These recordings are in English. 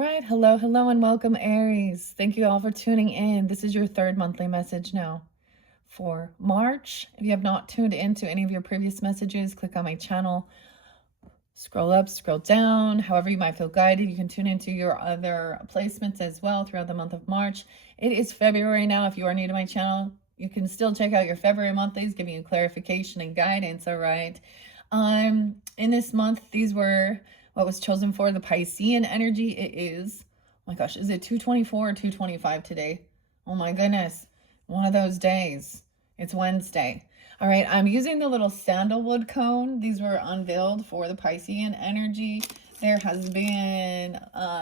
right. Hello, and welcome, Aries. Thank you all for tuning in. This is your third monthly message now for March. If you have not tuned into any of your previous messages, click on my channel. Scroll up, scroll down, however you might feel guided. You can tune into your other placements as well throughout the month of March. It is February now. If you are new to my channel, you can still check out your February monthlies, giving you clarification and guidance, all right? In this month, these were what was chosen for the Piscean energy. It is, oh my gosh, is it 224 or 225 today? Oh my goodness, one of those days. It's Wednesday. All right, I'm using the little sandalwood cone. These were unveiled for the Piscean energy. There has been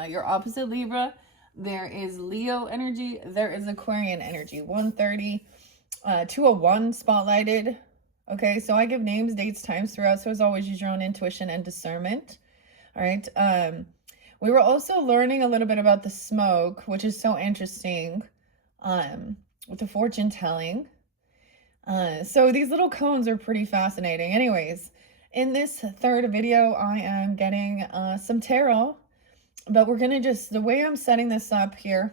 your opposite Libra. There is Leo energy. There is Aquarian energy. 130, 201 spotlighted. Okay, so I give names, dates, times throughout. So as always, use your own intuition and discernment. All right. We were also learning a little bit about the smoke, which is so interesting with the fortune telling. So these little cones are pretty fascinating. Anyways, in this third video, I am getting some tarot, but we're going to just, the way I'm setting this up here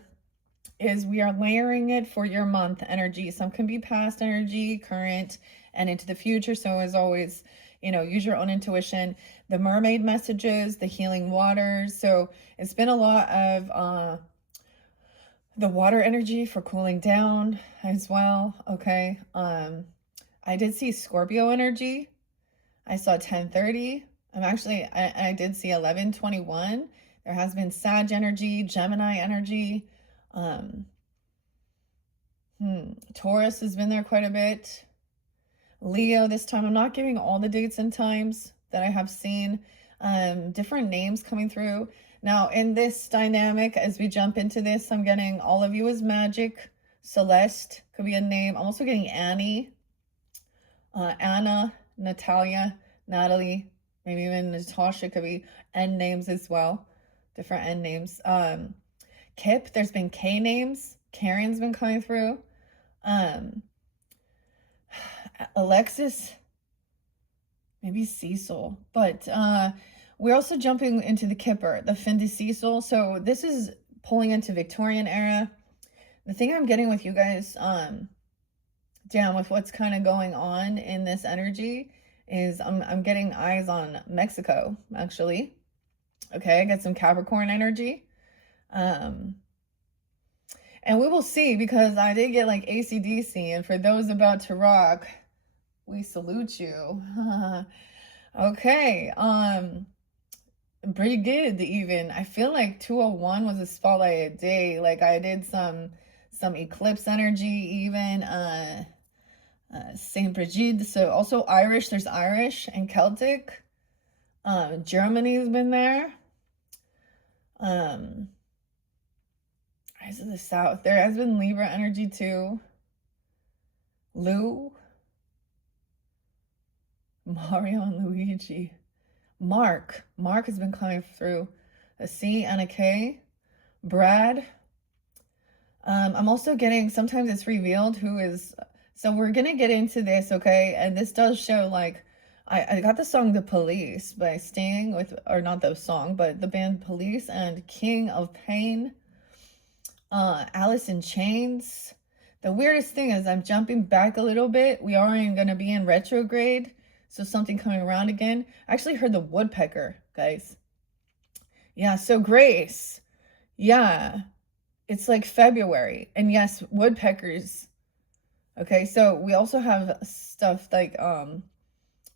is we are layering it for your month energy. Some can be past energy, current, and into the future. So as always, you know, use your own intuition. The mermaid messages, the healing waters. So it's been a lot of the water energy for cooling down as well. Okay. I did see Scorpio energy. I saw 1030. I did see 1121. There has been Sag energy, Gemini energy. Taurus has been there quite a bit. Leo this time. I'm not giving all the dates and times that I have seen. Different names coming through. Now, in this dynamic, as we jump into this, I'm getting all of you as magic. Celeste could be a name. I'm also getting Annie, Anna, Natalia, Natalie, maybe even Natasha could be N names as well. Different N names. Kip, there's been K names. Karen's been coming through. Alexis, maybe Cecil, but we're also jumping into the Kipper, the fin de Cecil. So this is pulling into Victorian era. The thing I'm getting with you guys down with what's kind of going on in this energy is I'm getting eyes on Mexico, actually. Okay, I got some Capricorn energy. And we will see, because I did get like AC/DC, and for those about to rock, we salute you. Okay, pretty good even. I feel like 201 was a spotlight day. Like I did some eclipse energy even. Saint Brigid. So also Irish. There's Irish and Celtic. Germany's been there. Rise of the South. There has been Libra energy too. Lou. Mario and Luigi. Mark has been coming through. A C and a K. Brad. I'm also getting, sometimes it's revealed who is, so we're gonna get into this, okay? And this does show, like, I got the song The Police by Sting with, or not the song, but the band Police, and King of Pain. Alice in Chains. The weirdest thing is I'm jumping back a little bit. We are gonna be in retrograde. So something coming around again. I actually heard the woodpecker, guys. Yeah, so Grace. Yeah, it's like February. And yes, woodpeckers. Okay, so we also have stuff like,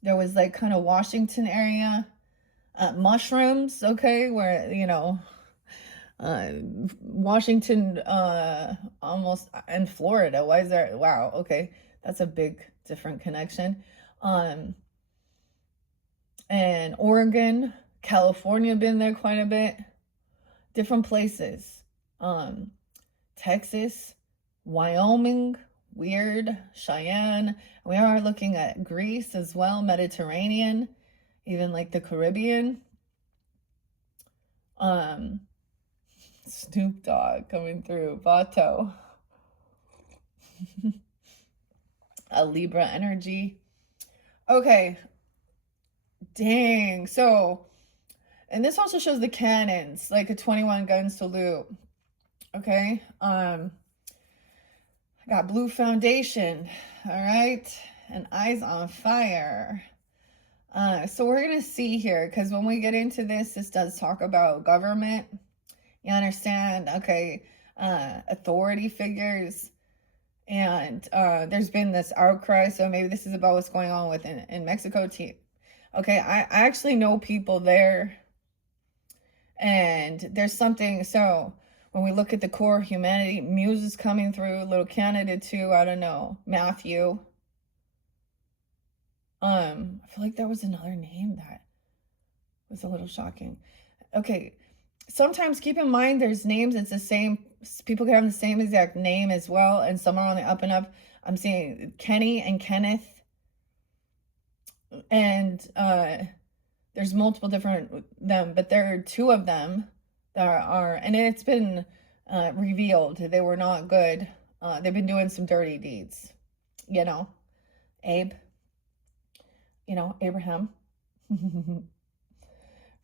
there was like kind of Washington area. Mushrooms, okay, where, you know, Washington, almost, and Florida. Why is there? Wow, okay, that's a big different connection. And Oregon, California, been there quite a bit. Different places. Texas, Wyoming, weird, Cheyenne. We are looking at Greece as well, Mediterranean, even like the Caribbean. Snoop Dogg coming through, Vato. A Libra energy. Okay. Dang. So And this also shows the cannons, like a 21 gun salute. Okay. I got blue foundation. All right. And eyes on fire. So we're going to see here, because when we get into this, this does talk about government. You understand? Okay. Authority figures. And there's been this outcry. So maybe this is about what's going on with in Mexico. Okay. I actually know people there. And there's something, so when we look at the core humanity, Muse is coming through, little Canada too, I don't know, Matthew. I feel like there was another name that was a little shocking. Okay, sometimes keep in mind there's names, it's the same, people can have the same exact name as well, and some are on the up and up. I'm seeing Kenny and Kenneth, and there's multiple different them, but there are two of them that are, and it's been revealed they were not good. They've been doing some dirty deeds, you know. Abe, you know, Abraham.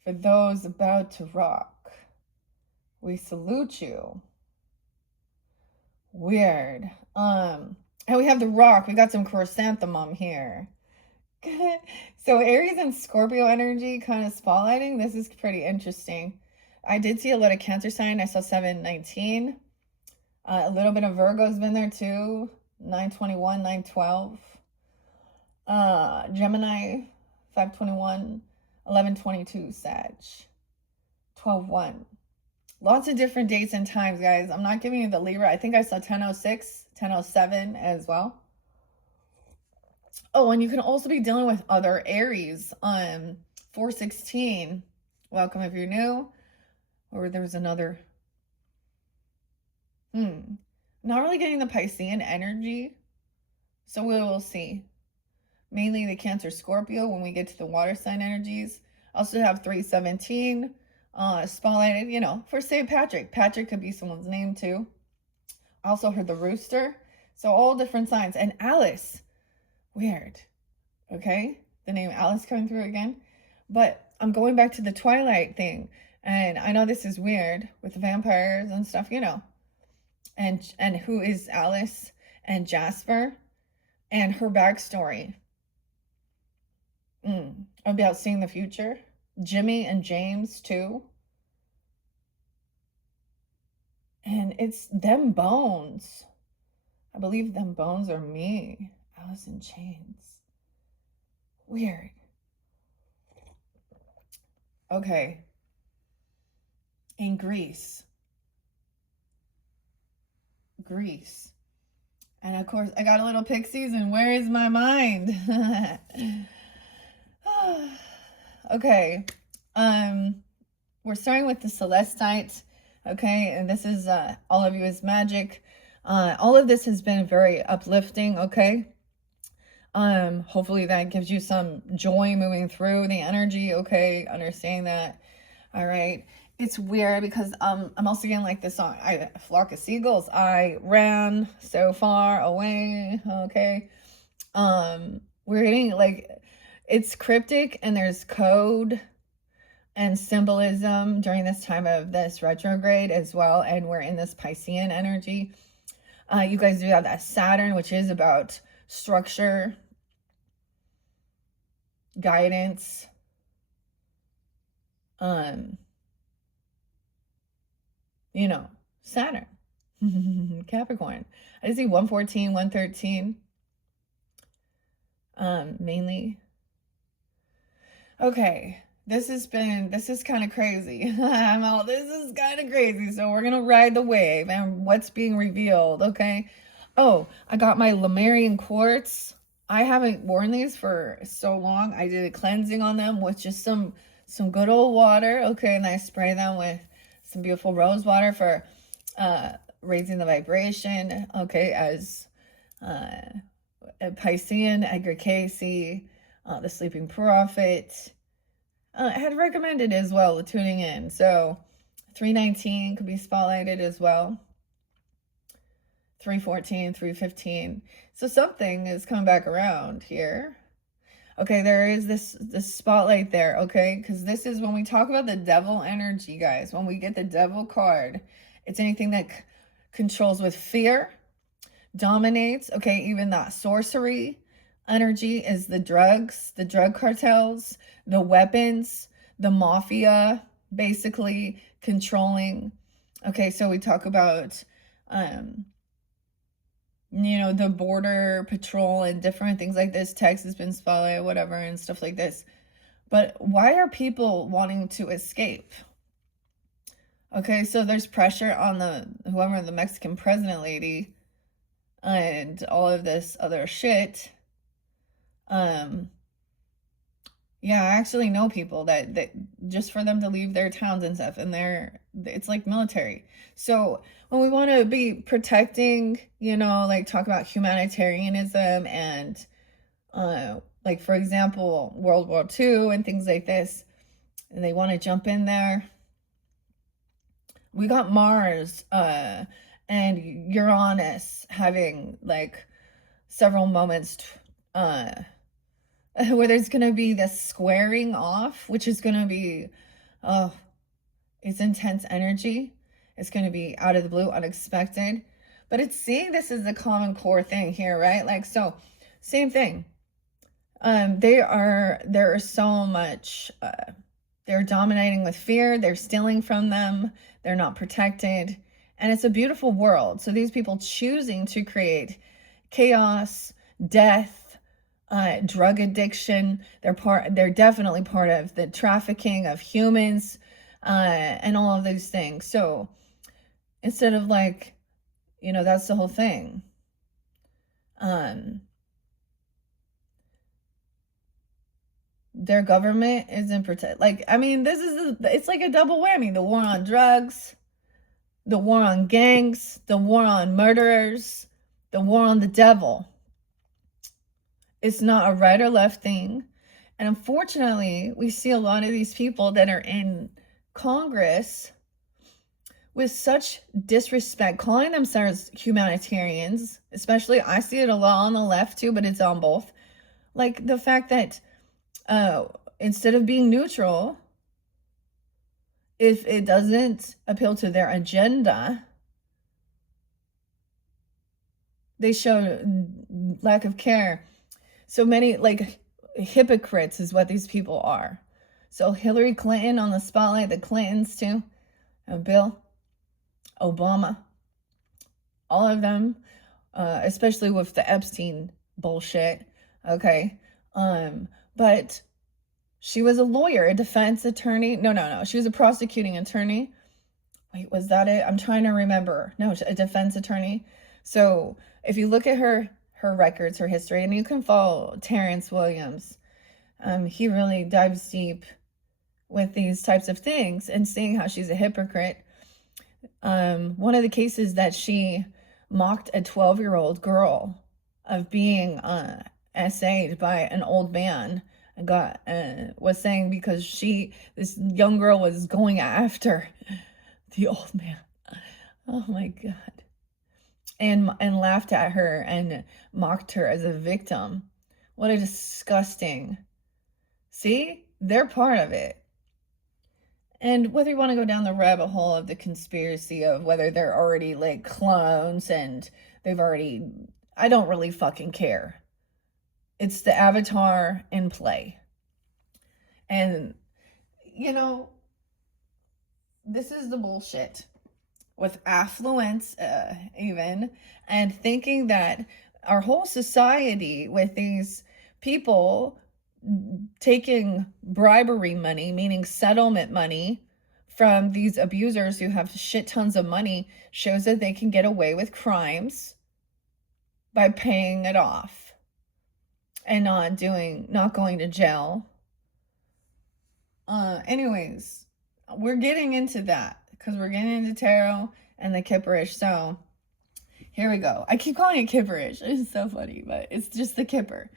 For those about to rock, we salute you. Weird. And we have the rock. We got some chrysanthemum here. So Aries and Scorpio energy kind of spotlighting. This is pretty interesting. I did see a lot of Cancer sign. I saw 719. A little bit of Virgo's been there too. 921, 912. Gemini, 521, 1122, Sag, 12-1. Lots of different dates and times, guys. I'm not giving you the Libra. I think I saw 1006, 1007 as well. Oh, and you can also be dealing with other Aries. 416. Welcome if you're new. Or there was another. Not really getting the Piscean energy. So we will see. Mainly the Cancer Scorpio when we get to the water sign energies. Also have 317. Spotlighted, you know, for St. Patrick. Patrick could be someone's name too. Also heard the rooster. So all different signs. And Alice. Weird. Okay, the name Alice coming through again. But I'm going back to the Twilight thing, and I know this is weird with vampires and stuff, you know. And who is Alice and Jasper and her backstory about seeing the future. Jimmy and James too. And it's them bones. I believe them bones are me. Alice in Chains. Weird. Okay. In Greece. And of course, I got a little Pixies, and where is my mind? Okay. We're starting with the Celestite. Okay, and this is all of you is magic. All of this has been very uplifting, okay? Hopefully that gives you some joy moving through the energy, okay? Understanding that. All right. It's weird because I'm also getting like this song, a flock of seagulls. I ran so far away, okay? We're getting like, it's cryptic and there's code and symbolism during this time of this retrograde as well, and we're in this Piscean energy. You guys do have that Saturn, which is about structure, guidance, you know, Saturn. Capricorn. I see 114, 113. Mainly. Okay. This is kind of crazy. This is kind of crazy. So we're going to ride the wave and what's being revealed. Okay. Oh, I got my Lemurian quartz. I haven't worn these for so long. I did a cleansing on them with just some good old water. Okay. And I spray them with some beautiful rose water for, raising the vibration. Okay. As, Piscean, Edgar Casey, the Sleeping Prophet, had recommended as well tuning in. So 319 could be spotlighted as well. 314, 315. So something is coming back around here. Okay, there is this spotlight there, okay? Because this is when we talk about the devil energy, guys. When we get the devil card, it's anything that controls with fear, dominates, okay? Even that sorcery energy is the drugs, the drug cartels, the weapons, the mafia, basically controlling. Okay, so we talk about the border patrol and different things like this. Texas has been spotlight, whatever, and stuff like this. But why are people wanting to escape? Okay, so there's pressure on the Mexican president lady and all of this other shit. Yeah, I actually know people that just for them to leave their towns and stuff, and it's like military. So when we want to be protecting, like talk about humanitarianism and like for example, World War II and things like this, and they want to jump in there. We got Mars and Uranus having like several moments where there's going to be this squaring off, which is going to be, oh, it's intense energy. It's going to be out of the blue, unexpected. But it's seeing this as a common core thing here, right? Like, so, same thing. There are so much, they're dominating with fear. They're stealing from them. They're not protected. And it's a beautiful world. So these people choosing to create chaos, death, drug addiction. They're definitely part of the trafficking of humans, and all of those things. So instead of like, that's the whole thing. Their government isn't protect. Like, I mean, it's like a double whammy. The war on drugs, the war on gangs, the war on murderers, the war on the devil. It's not a right or left thing. And unfortunately, we see a lot of these people that are in Congress with such disrespect, calling themselves humanitarians, especially I see it a lot on the left too, but it's on both. Like the fact that instead of being neutral, if it doesn't appeal to their agenda, they show lack of care. So many, like, hypocrites is what these people are. So Hillary Clinton on the spotlight, the Clintons too, Bill, Obama, all of them, especially with the Epstein bullshit, okay? But she was a lawyer, a defense attorney. No. She was a prosecuting attorney. Wait, was that it? I'm trying to remember. No, a defense attorney. So if you look at her records, her history, and you can follow Terrence Williams, he really dives deep with these types of things and seeing how she's a hypocrite. One of the cases that she mocked a 12-year-old girl of being essayed by an old man, was saying because this young girl was going after the old man. Oh my God. And laughed at her and mocked her as a victim. What a disgusting. See? They're part of it. And whether you want to go down the rabbit hole of the conspiracy of whether they're already like clones and I don't really fucking care. It's the avatar in play. And, this is the bullshit. With affluence, even, and thinking that our whole society with these people taking bribery money, meaning settlement money from these abusers who have shit tons of money, shows that they can get away with crimes by paying it off and not going to jail. Anyways, we're getting into that because we're getting into tarot and the Kipperish. So here we go. I keep calling it Kipperish. It's so funny, but it's just the Kipper.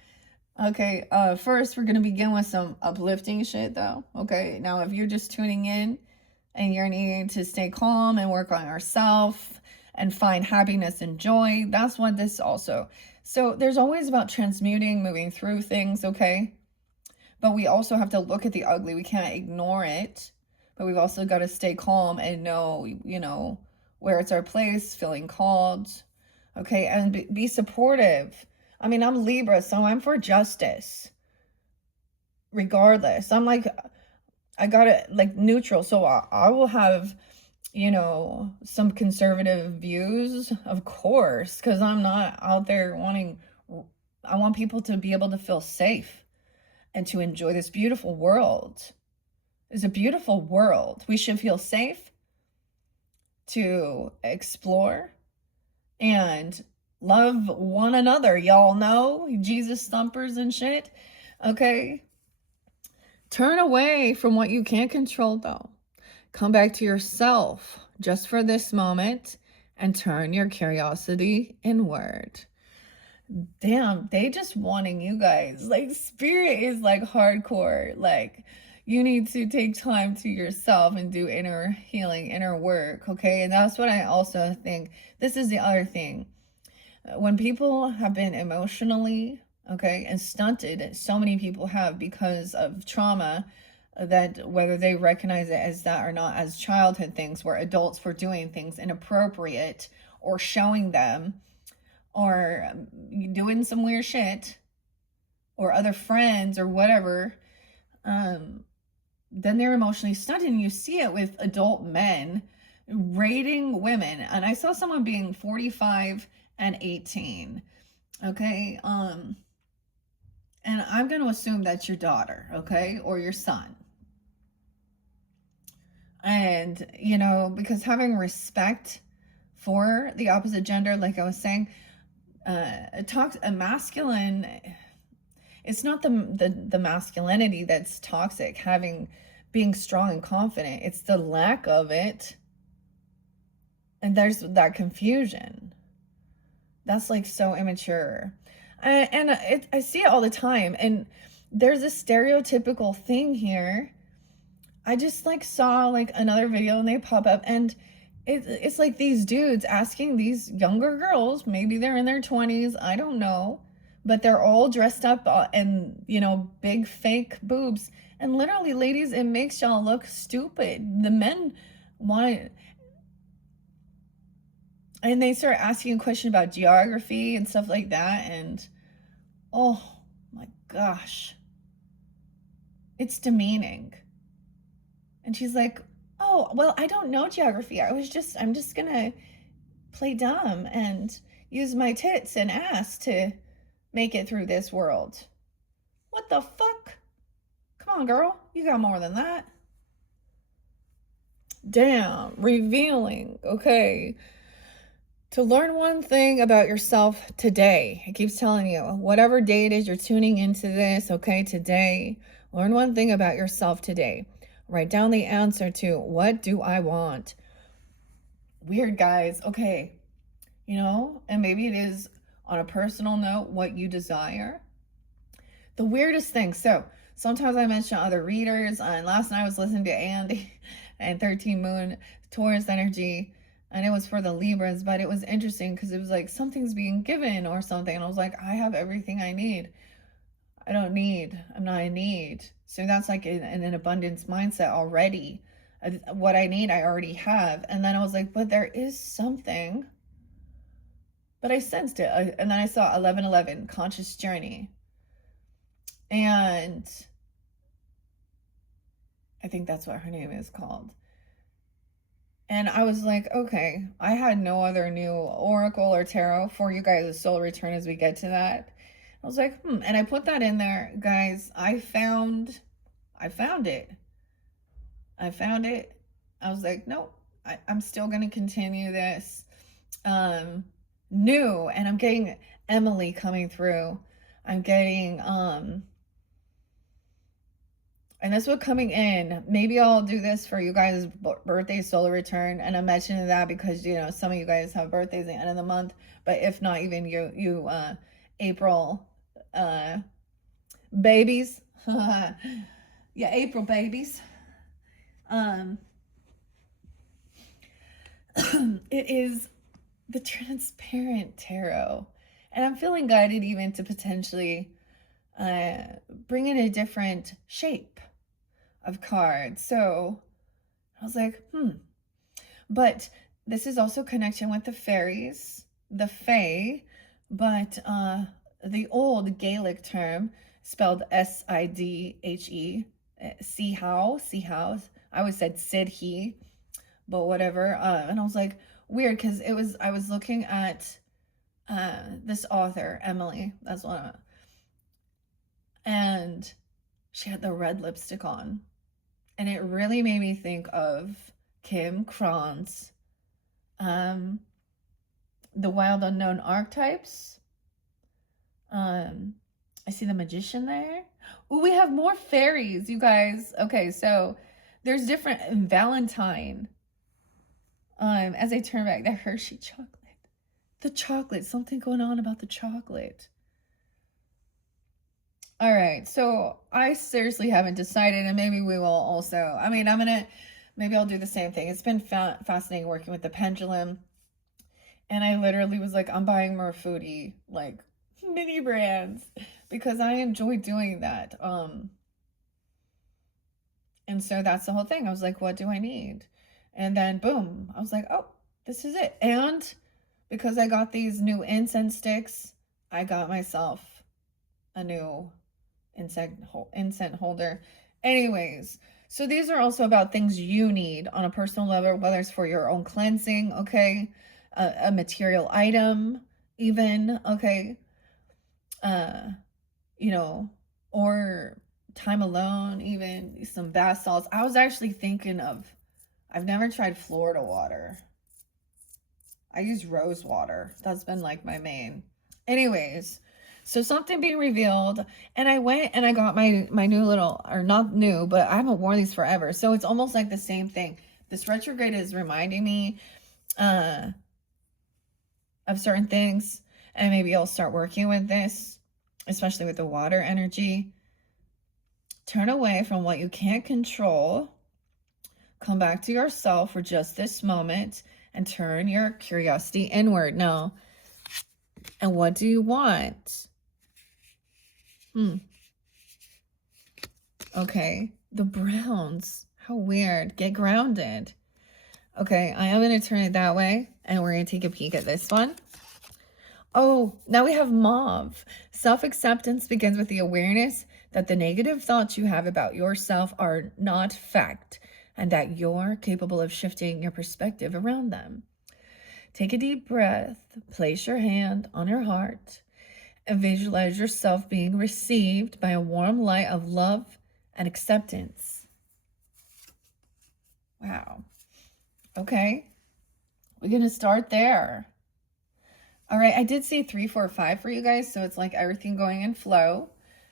Okay, first we're going to begin with some uplifting shit though. Okay, now if you're just tuning in and you're needing to stay calm and work on yourself and find happiness and joy, that's what this also. So there's always about transmuting, moving through things, okay? But we also have to look at the ugly. We can't ignore it. But we've also got to stay calm and know, you know, where it's our place, feeling called. Okay, and be supportive. I mean, I'm Libra, so I'm for justice. Regardless. I'm like, I got it like neutral. So I will have, you know, some conservative views, of course, because I'm not out there wanting, I want people to be able to feel safe and to enjoy this beautiful world. It's a beautiful world. We should feel safe to explore and love one another. Y'all know, Jesus thumpers and shit. Okay? Turn away from what you can't control, though. Come back to yourself just for this moment and turn your curiosity inward. Damn, they just wanting you guys. Like, spirit is like hardcore. Like, you need to take time to yourself and do inner healing, inner work, okay? And that's what I also think. This is the other thing. When people have been emotionally, okay, and stunted, so many people have because of trauma, that whether they recognize it as that or not, as childhood things where adults were doing things inappropriate or showing them or doing some weird shit or other friends or whatever, then they're emotionally stunted. And you see it with adult men rating women. And I saw someone being 45 and 18. Okay. And I'm going to assume that's your daughter, okay, or your son. And, you know, because having respect for the opposite gender, like I was saying, a masculine, it's not the masculinity that's toxic, being strong and confident. It's the lack of it. And there's that confusion. That's like so immature. And I see it all the time. And there's a stereotypical thing here. I just like saw like another video and they pop up, and it's like these dudes asking these younger girls, maybe they're in their 20s, I don't know, but they're all dressed up and, you know, big fake boobs. And literally, ladies, it makes y'all look stupid. The men want it. And they start asking a question about geography and stuff like that. And oh my gosh, it's demeaning. And she's like, oh, well, I don't know geography. I'm just gonna play dumb and use my tits and ass to make it through this world. What the fuck? Come on, girl. You got more than that. Damn, revealing. Okay. To learn one thing about yourself today. It keeps telling you, whatever day it is you're tuning into this, okay, today, learn one thing about yourself today. Write down the answer to, what do I want? Weird, guys. Okay. You know, and maybe it is on a personal note, what you desire. The weirdest thing. So sometimes I mention other readers, and last night I was listening to Andy and 13 Moon Taurus energy, and it was for the Libras, but it was interesting because it was like something's being given or something, and I was like, I have everything I need. I don't need. I'm not in need. So that's like in an abundance mindset already. What I need, I already have. And then I was like, but there is something. But I sensed it. And then I saw 1111, Conscious Journey. And I think that's what her name is called. And I was like, okay, I had no other new oracle or tarot for you guys' soul return as we get to that. I was like, and I put that in there, guys. I found it. I found it. I was like, nope, I'm still going to continue this. New, and I'm getting Emily coming through. I'm getting, and that's what coming in. Maybe I'll do this for you guys' birthday solar return. And I'm mentioning that because, you know, some of you guys have birthdays at the end of the month. But if not, even you April babies. Yeah, April babies. It is the transparent tarot. And I'm feeling guided even to potentially bring in a different shape of cards. So I was like, but this is also connection with the fairies, the fae, but the old Gaelic term spelled Sidhe, see how, see how. I always said Sid he, but whatever. And I was like, weird, because I was looking at this author, Emily, that's one of them, and she had the red lipstick on. And it really made me think of Kim Kron's The Wild Unknown Archetypes. I see the Magician there. Ooh, we have more fairies, you guys. Okay, so there's different Valentine. As I turn back, the Hershey chocolate. The chocolate, something going on about the chocolate. All right, so I seriously haven't decided, and maybe we will also. I mean, maybe I'll do the same thing. It's been fascinating working with the pendulum. And I literally was like, I'm buying more foodie, like mini brands, because I enjoy doing that. And so that's the whole thing. I was like, what do I need? And then boom, I was like, oh, this is it. And because I got these new incense sticks, I got myself a new incense holder. Anyways, so these are also about things you need on a personal level, whether it's for your own cleansing, okay, a material item, even, okay, you know, or time alone, even some bath salts. I was actually thinking of, I've never tried Florida water. I use rose water. That's been like my main. Anyways, so something being revealed, and I went and I got my new little, or not new, but I haven't worn these forever. So it's almost like the same thing. This retrograde is reminding me of certain things, and maybe I'll start working with this, especially with the water energy. Turn away from what you can't control. Come back to yourself for just this moment and turn your curiosity inward. Now, and what do you want? Okay, the Browns. How weird. Get grounded. Okay, I am going to turn it that way, and we're going to take a peek at this one. Oh, now we have Mauve. Self-acceptance begins with the awareness that the negative thoughts you have about yourself are not fact, and that you're capable of shifting your perspective around them. Take a deep breath, place your hand on your heart, and visualize yourself being received by a warm light of love and acceptance. Wow. Okay. We're going to start there. All right. I did see 3, 4, 5 for you guys. So it's like everything going in flow.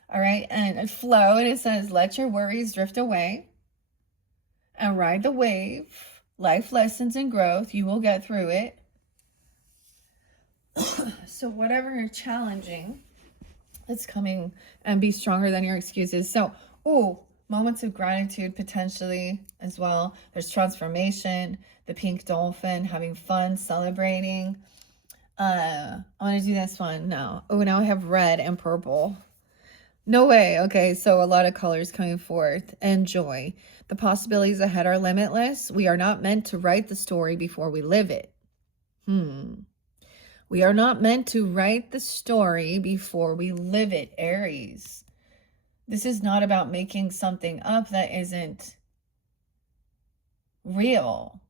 All right. And flow, and it says, let your worries drift away and ride the wave. Life lessons and growth. You will get through it. So whatever challenging that's coming, and be stronger than your excuses. So, moments of gratitude potentially as well. There's transformation, the pink dolphin, having fun, celebrating. I want to do this one now. Oh, now I have red and purple. No way. Okay, so a lot of colors coming forth. And joy. The possibilities ahead are limitless. We are not meant to write the story before we live it. We are not meant to write the story before we live it, Aries. This is not about making something up that isn't real.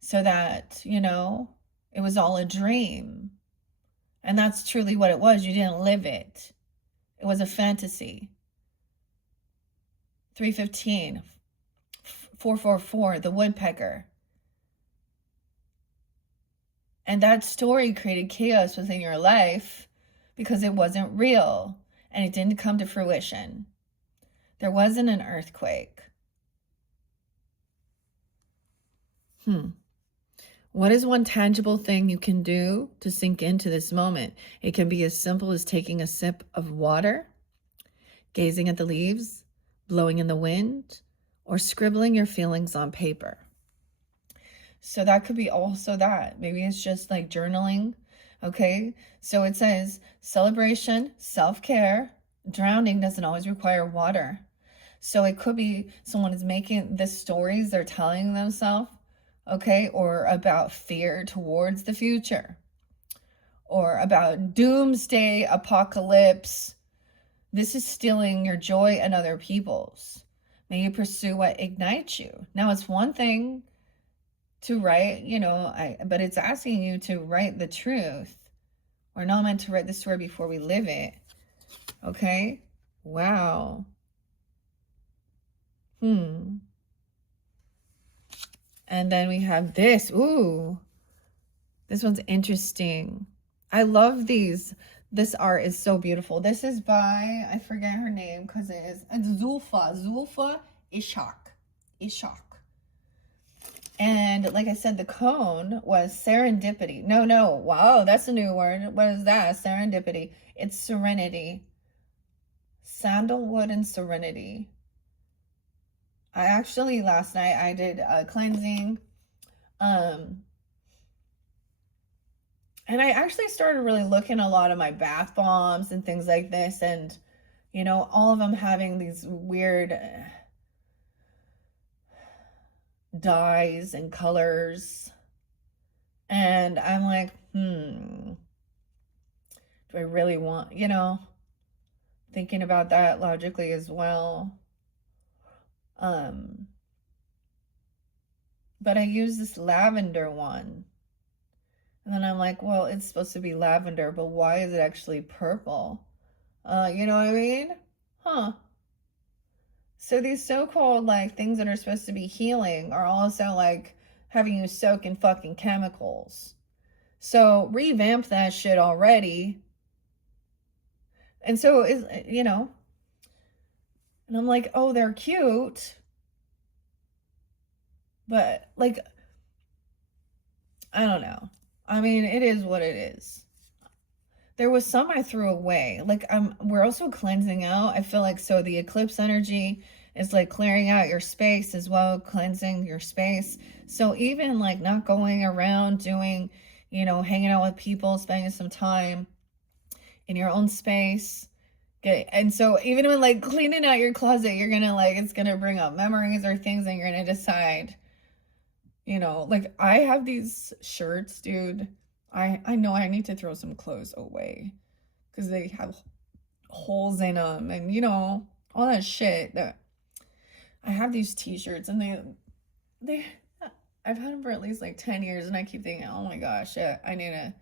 So that, it was all a dream. And that's truly what it was. You didn't live it. It was a fantasy. 315, 444, the woodpecker. And that story created chaos within your life because it wasn't real and it didn't come to fruition. There wasn't an earthquake. What is one tangible thing you can do to sink into this moment? It can be as simple as taking a sip of water, gazing at the leaves, blowing in the wind, or scribbling your feelings on paper. So that could be also that. Maybe it's just like journaling. Okay. So it says celebration, self-care. drowning doesn't always require water. So it could be someone is making the stories they're telling themselves, okay, or about fear towards the future, or about doomsday apocalypse. This is stealing your joy and other people's. May you pursue what ignites you. Now, it's one thing to write, but it's asking you to write the truth. We're not meant to write the story before we live it. Okay? Wow. And then we have this. Ooh. This one's interesting. I love these. This art is so beautiful. This is by, I forget her name because it's Zulfa Ishak. And like I said, the cone was serendipity. No. Wow, that's a new word. What is that? Serendipity. It's serenity. Sandalwood and serenity. I actually, last night, I did a cleansing. And I actually started really looking a lot of my bath bombs and things like this. And, all of them having these weird dyes and colors. And I'm like, do I really want, thinking about that logically as well. But I use this lavender one. And then I'm like, well, it's supposed to be lavender, but why is it actually purple? You know what I mean? Huh. So these so-called like things that are supposed to be healing are also like having you soak in fucking chemicals. So revamp that shit already. And so is and I'm like, oh, they're cute. But like, I don't know. I mean, it is what it is. There was some I threw away. Like we're also cleansing out. I feel like so the eclipse energy is like clearing out your space as well, cleansing your space. So even like not going around doing, hanging out with people, spending some time in your own space. And so even when like cleaning out your closet, you're gonna like it's gonna bring up memories or things and you're gonna decide, like I have these shirts, dude. I know I need to throw some clothes away because they have holes in them and all that shit. That I have these t-shirts and they I've had them for at least like 10 years and I keep thinking, oh my gosh, I need to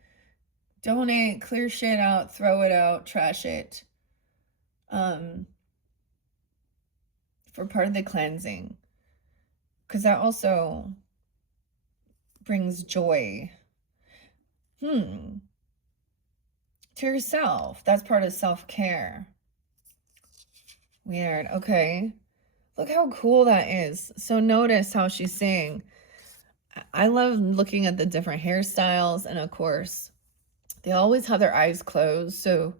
donate, clear shit out, throw it out, trash it. For part of the cleansing, because that also brings joy to yourself. That's part of self-care. Weird. Okay, look how cool that is. So notice how she's saying, I love looking at the different hairstyles, and of course they always have their eyes closed. So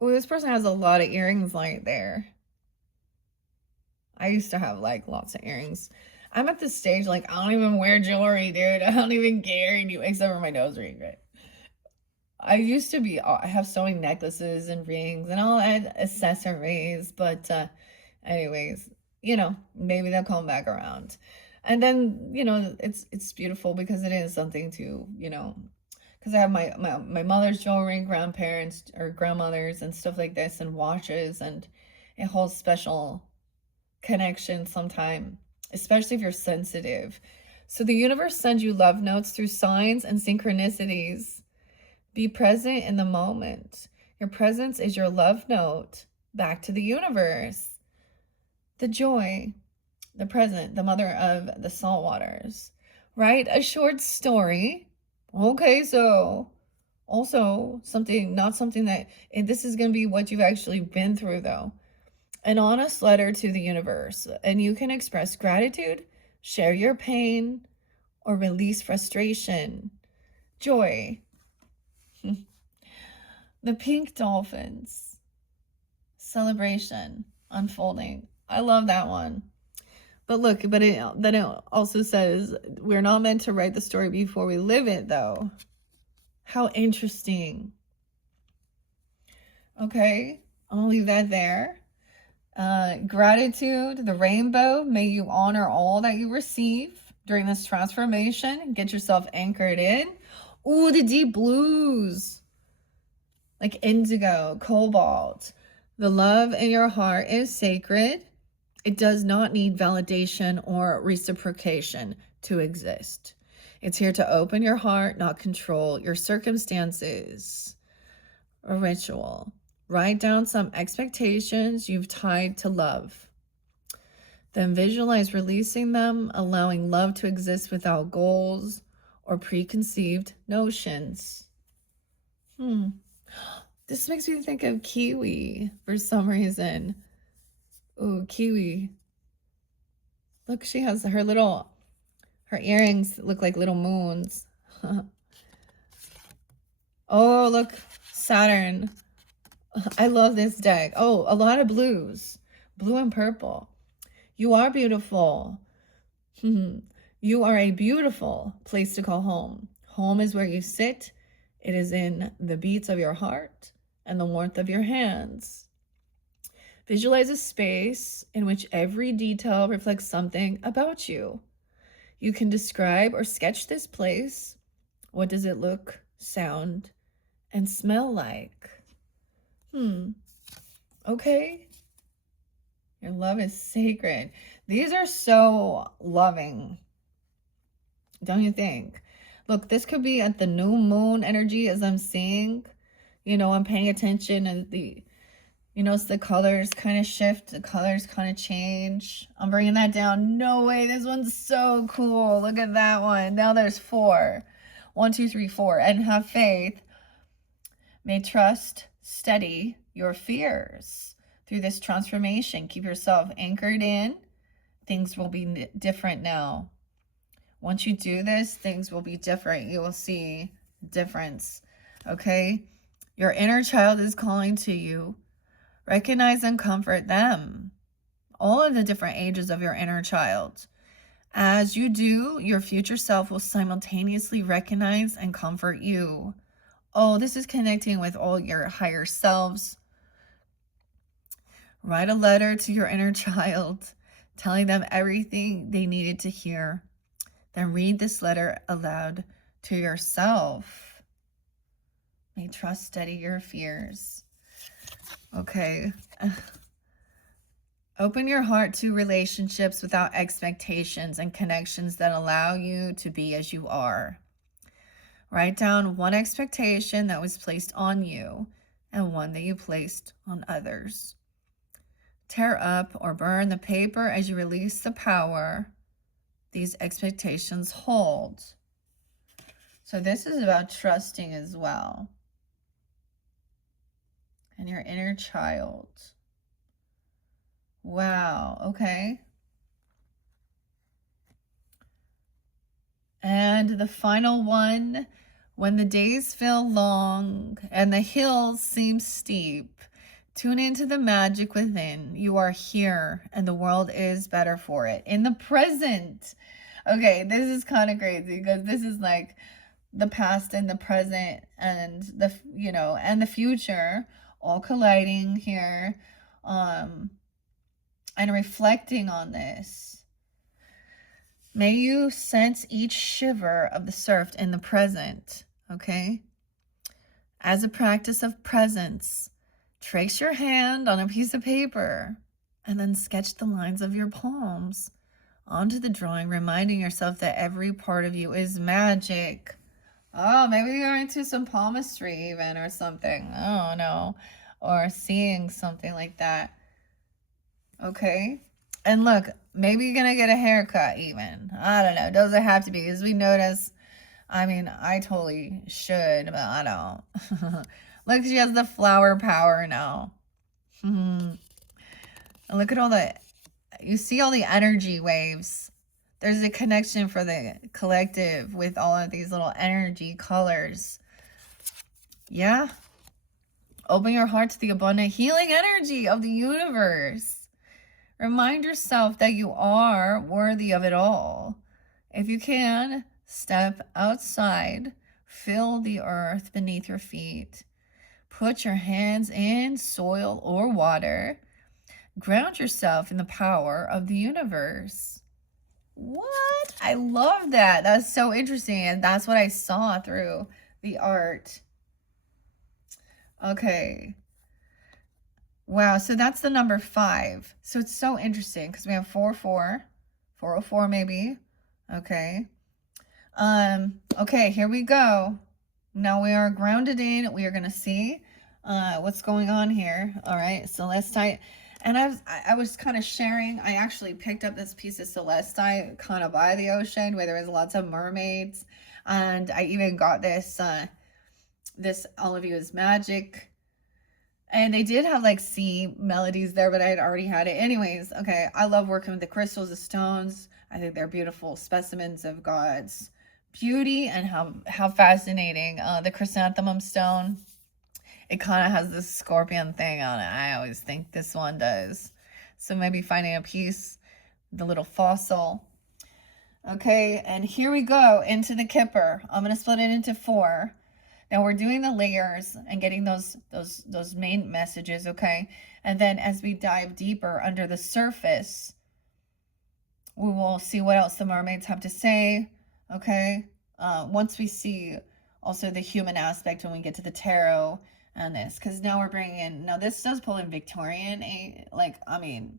this person has a lot of earrings right there. I used to have like lots of earrings. I'm at this stage like I don't even wear jewelry, dude. I don't even care anyway, except for my nose ring, right? I used to be, I have so many necklaces and rings and all accessories, but anyways, maybe they'll come back around. And then, it's beautiful because it is something to, because I have my mother's jewelry, grandparents or grandmothers and stuff like this, and watches, and it holds special connection sometime, especially if you're sensitive. So the universe sends you love notes through signs and synchronicities. Be present in the moment. Your presence is your love note back to the universe. The joy, the present, the mother of the salt waters. Write a short story. Okay, so also something, not something that, this is going to be what you've actually been through though. An honest letter to the universe, and you can express gratitude, share your pain, or release frustration. Joy. The pink dolphins. Celebration unfolding. I love that one. But look, then it also says we're not meant to write the story before we live it, though. How interesting. Okay. I'll leave that there. Gratitude, the rainbow. May you honor all that you receive during this transformation. Get yourself anchored in. Ooh, the deep blues, like indigo, cobalt. The love in your heart is sacred. It does not need validation or reciprocation to exist. It's here to open your heart, not control your circumstances. A ritual. Write down some expectations you've tied to love. Then visualize releasing them, allowing love to exist without goals or preconceived notions. This makes me think of kiwi for some reason. Ooh, kiwi. Look, she has her earrings look like little moons. Oh, look, Saturn. I love this deck. Oh, a lot of blues. Blue and purple. You are beautiful. You are a beautiful place to call home. Home is where you sit. It is in the beats of your heart and the warmth of your hands. Visualize a space in which every detail reflects something about you. You can describe or sketch this place. What does it look, sound, and smell like? Okay. Your love is sacred. These are so loving, don't you think? Look, this could be at the new moon energy as I'm seeing. I'm paying attention and the colors kind of shift, the colors kind of change. I'm bringing that down. No way, this one's so cool. Look at that one. Now there's 4. 1, 2, 3, 4. And have faith. May trust steady your fears through this transformation. Keep yourself anchored in. Things will be different now. Once you do this, things will be different. You will see difference. Okay? Your inner child is calling to you. Recognize and comfort them. All of the different ages of your inner child. As you do, your future self will simultaneously recognize and comfort you. Oh, this is connecting with all your higher selves. Write a letter to your inner child, telling them everything they needed to hear. Then read this letter aloud to yourself. May trust steady your fears. Okay. Open your heart to relationships without expectations and connections that allow you to be as you are. Write down one expectation that was placed on you and one that you placed on others. Tear up or burn the paper as you release the power these expectations hold. So this is about trusting as well. And your inner child. Wow, okay. And the final one, when the days feel long and the hills seem steep, tune into the magic within. You are here and the world is better for it. In the present. Okay, this is kind of crazy because this is like the past and the present and the future all colliding here, and reflecting on this. May you sense each shiver of the surf in the present, okay? As a practice of presence, trace your hand on a piece of paper and then sketch the lines of your palms onto the drawing, reminding yourself that every part of you is magic. Oh, maybe you're into some palmistry even or something. I don't know. Or seeing something like that. Okay? And look, maybe you're going to get a haircut even. I don't know. Doesn't have to be. Because we notice, I totally should, but I don't. Look, she has the flower power now. And look at you see all the energy waves. There's a connection for the collective with all of these little energy colors. Yeah. Open your heart to the abundant healing energy of the universe. Remind yourself that you are worthy of it all. If you can, step outside. Feel the earth beneath your feet. Put your hands in soil or water. Ground yourself in the power of the universe. What? I love that. That's so interesting. And that's what I saw through the art. Okay. Wow. So that's the number 5. So it's so interesting because we have 404, 404 maybe. Okay. Okay, here we go. Now we are grounded in. We are going to see what's going on here. All right. Celestite. And I was kind of sharing. I actually picked up this piece of celestite kind of by the ocean where there was lots of mermaids. And I even got this, this All of You Is Magic. And they did have like sea melodies there, but I had already had it. Anyways, okay. I love working with the crystals, the stones. I think they're beautiful specimens of God's beauty and how fascinating. The chrysanthemum stone, it kind of has this scorpion thing on it. I always think this one does. So maybe finding a piece, the little fossil. Okay, and here we go into the kipper. I'm going to split it into 4. Now we're doing the layers and getting those main messages, okay? And then as we dive deeper under the surface, we will see what else the mermaids have to say, okay? Once we see also the human aspect when we get to the tarot and this, because now we're bringing in, now this does pull in Victorian, I mean,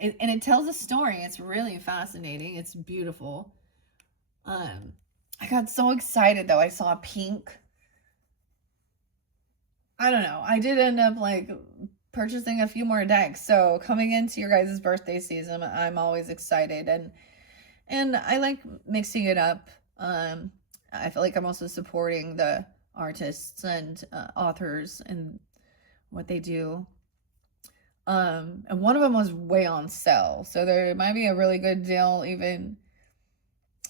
and it tells a story. It's really fascinating. It's beautiful. I got so excited though. I saw pink. I don't know. I did end up like purchasing a few more decks. So coming into your guys' birthday season, I'm always excited, and I like mixing it up. I feel like I'm also supporting the artists and authors and what they do. And one of them was way on sale, so there might be a really good deal even.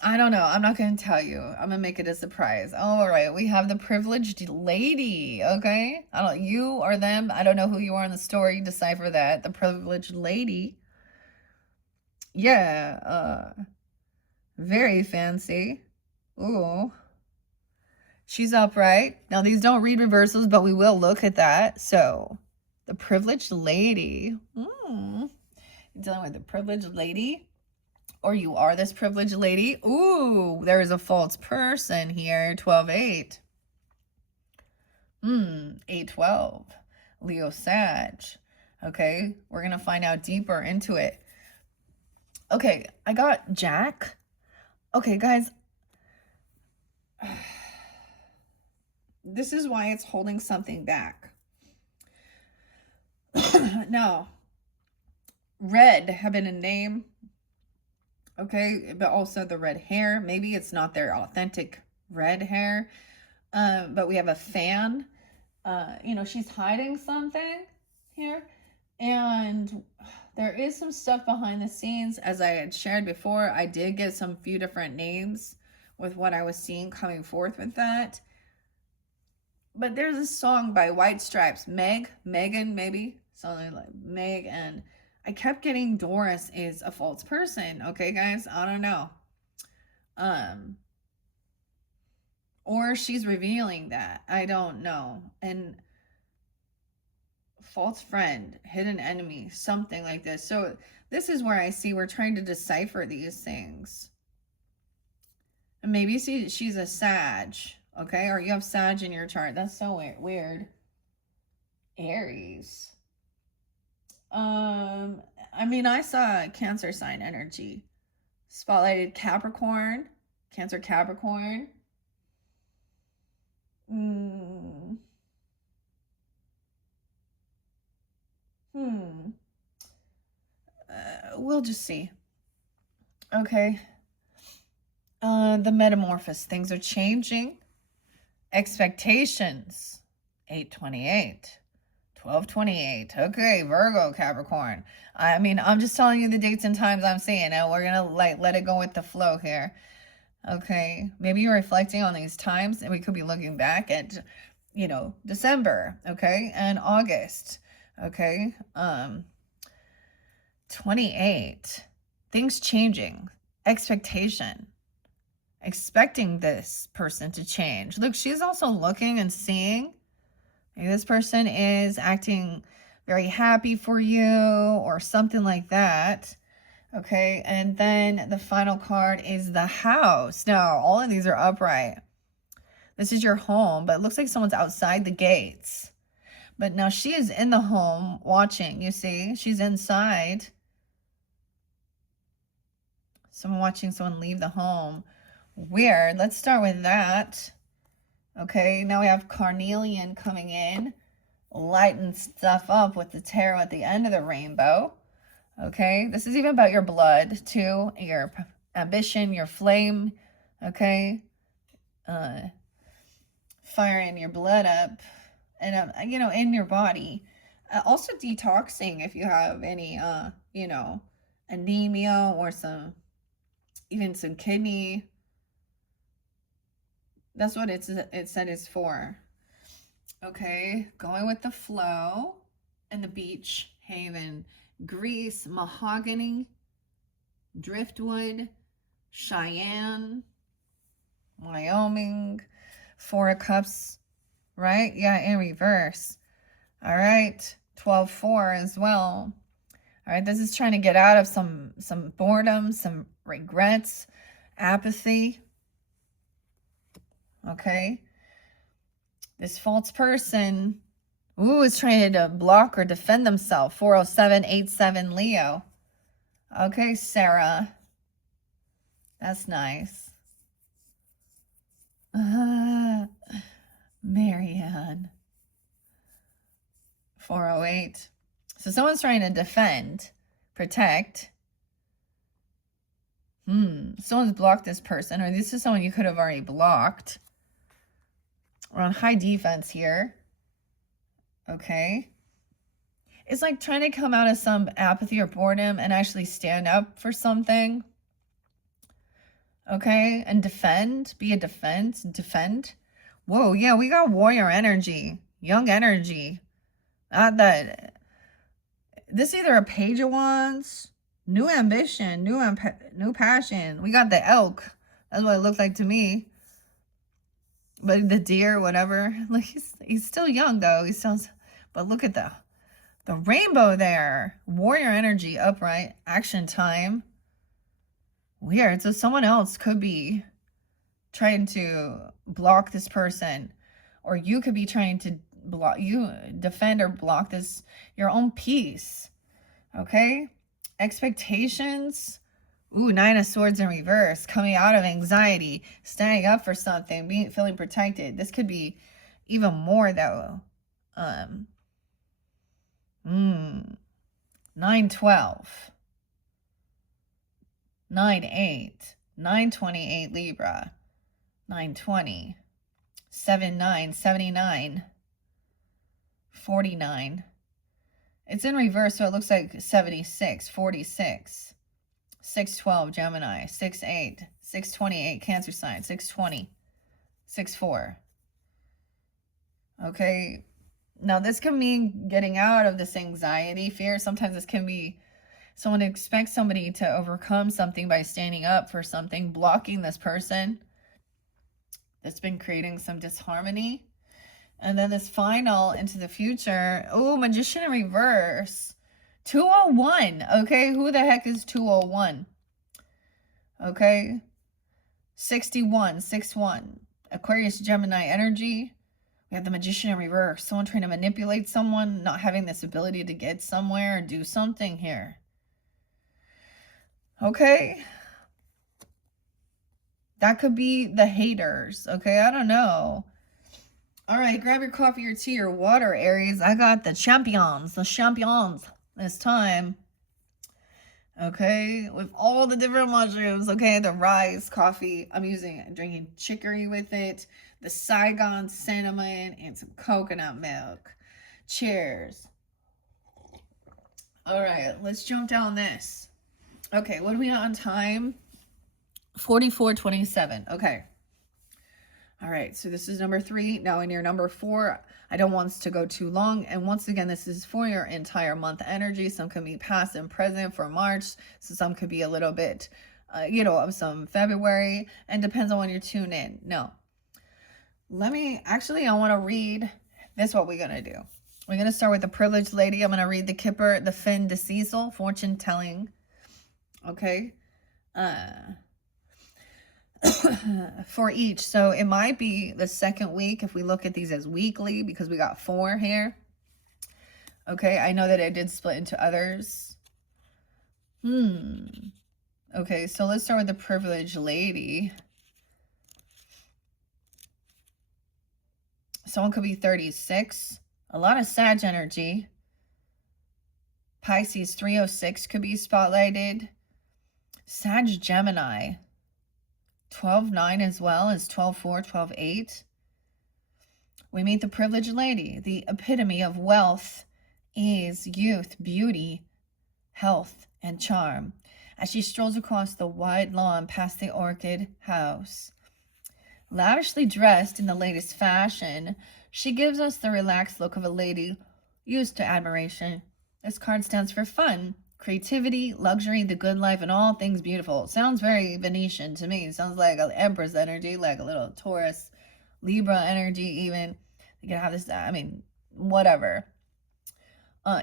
I don't know. I'm not going to tell you. I'm going to make it a surprise. All right. We have the privileged lady. Okay. I don't, you or them. I don't know who you are in the story. Decipher that. The privileged lady. Yeah. Very fancy. Ooh. She's upright. Now, these don't read reversals, but we will look at that. So, the privileged lady. Dealing with the privileged lady. Or you are this privileged lady. Ooh, there is a false person here. 12-8. 8-12. Leo Sag. Okay, we're going to find out deeper into it. Okay, I got Jack. Okay, guys. This is why it's holding something back. Now, red have been a name. Okay, but also the red hair. Maybe it's not their authentic red hair. But we have a fan. You know, she's hiding something here. And there is some stuff behind the scenes. As I had shared before, I did get some few different names with what I was seeing coming forth with that. But there's a song by White Stripes, Megan, maybe, something like Meg, and I kept getting Doris is a false person. Okay, guys, I don't know. Or she's revealing that. I don't know. And false friend, hidden enemy, something like this. So this is where I see we're trying to decipher these things. And maybe she's a Sag, okay? Or you have Sag in your chart. That's so weird. Aries. I mean, I saw Cancer sign energy. Spotlighted Capricorn. Cancer Capricorn. We'll just see. Okay. The metamorphosis. Things are changing. Expectations. 8/28. 12/28. Okay, Virgo, Capricorn. I mean, I'm just telling you the dates and times I'm seeing it. We're going to let it go with the flow here. Okay, maybe you're reflecting on these times, and we could be looking back at, you know, December, okay, and August, okay. 28. Things changing. Expectation. Expecting this person to change. Look, she's also looking and seeing Maybe this person is acting very happy for you or something like that. Okay, and then the final card is the house. Now, all of these are upright. This is your home, but it looks like someone's outside the gates. But now she is in the home watching, you see? She's inside. Someone watching someone leave the home. Weird. Let's start with that. Okay, now we have carnelian coming in. Lighten stuff up with the tarot at the end of the rainbow. Okay, this is even about your blood too, your ambition, your flame. Okay, firing your blood up and you know, in your body. Also detoxing if you have any you know, anemia or even some kidney. That's what it said it's for. Okay, going with the flow and the beach haven. Greece, mahogany, driftwood, Cheyenne, Wyoming, Four of Cups, right? Yeah, in reverse. All right, 12-4 as well. All right, this is trying to get out of some boredom, some regrets, apathy. Okay. This false person, is trying to block or defend themselves. 40787 Leo. Okay, Sarah. That's nice. Marianne. 408. So someone's trying to defend, protect. Someone's blocked this person, or this is someone you could have already blocked. We're on high defense here. Okay. It's like trying to come out of some apathy or boredom and actually stand up for something. Okay. And defend. Be a defense. Defend. Whoa. Yeah, we got warrior energy. Young energy. Not that. This is either a page of wands. New ambition. New passion. We got the elk. That's what it looked like to me. But the deer, whatever. Like he's still young though. He sounds. But look at the rainbow there. Warrior energy, upright, action time. Weird. So someone else could be trying to block this person, or you could be trying to defend or block this, your own peace. Okay. Expectations. Ooh, 9 of Swords in reverse. Coming out of anxiety, standing up for something, feeling protected. This could be even more though. 9-12. 9-8. 9-28 Libra. 9-20. 7-9. 79. 49. It's in reverse, so it looks like 76. 46. 6-12 Gemini. 6-8. 6-28 Cancer sign. 6-20. 6-4. Okay. Now this can mean getting out of this anxiety, fear. Sometimes this can be someone expects somebody to overcome something by standing up for something, blocking this person that's been creating some disharmony. And then this final into the future. Oh, Magician in reverse. 201. Okay, who the heck is 201? Okay. 61. 6-1. Aquarius, Gemini energy. We have the Magician in reverse. Someone trying to manipulate someone, not having this ability to get somewhere and do something here. Okay. That could be the haters. Okay, I don't know. All right, grab your coffee or tea or water, Aries. I got the champions this time. Okay, with all the different mushrooms. Okay, the rice, coffee. I'm drinking chicory with it. The Saigon cinnamon and some coconut milk. Cheers. All right, let's jump down this. Okay, what do we got on time? 44:27. Okay. All right, so this is number 3. Now in your number 4, I don't want this to go too long. And once again, this is for your entire month energy. Some can be past and present for March. So some could be a little bit, of some February. And depends on when you tune in. No. I want to read This is what we're going to do. We're going to start with the privileged lady. I'm going to read the Kipper, the Fin de Cecil, fortune telling. Okay. For each. So it might be the second week if we look at these as weekly, because we got 4 here. Okay. I know that it did split into others. Okay. So let's start with the privileged lady. Someone could be 36. A lot of Sag energy. Pisces 306 could be spotlighted. Sag Gemini 12-9 as well as 12-4, 12-8. We meet the privileged lady, the epitome of wealth, ease, youth, beauty, health, and charm, as she strolls across the wide lawn past the orchid house. Lavishly dressed in the latest fashion, she gives us the relaxed look of a lady used to admiration. This card stands for fun, creativity, luxury, the good life, and all things beautiful. It sounds very Venetian to me. It sounds like an Empress energy, like a little Taurus, Libra energy even. You can have this, I mean, whatever.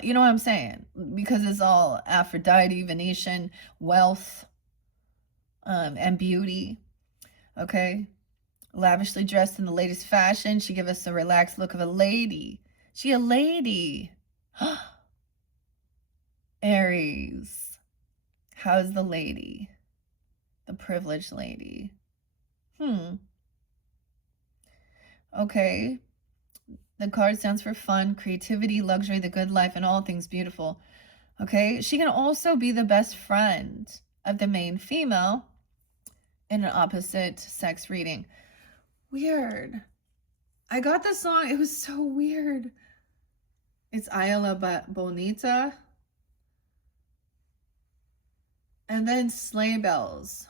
You know what I'm saying? Because it's all Aphrodite, Venetian, wealth, and beauty. Okay? Lavishly dressed in the latest fashion, she gives us a relaxed look of a lady. She a lady. Aries. How's the lady? The privileged lady. Okay. The card stands for fun, creativity, luxury, the good life, and all things beautiful. Okay. She can also be the best friend of the main female in an opposite sex reading. Weird. I got this song. It was so weird. It's Ayala Bonita. And then Sleigh Bells.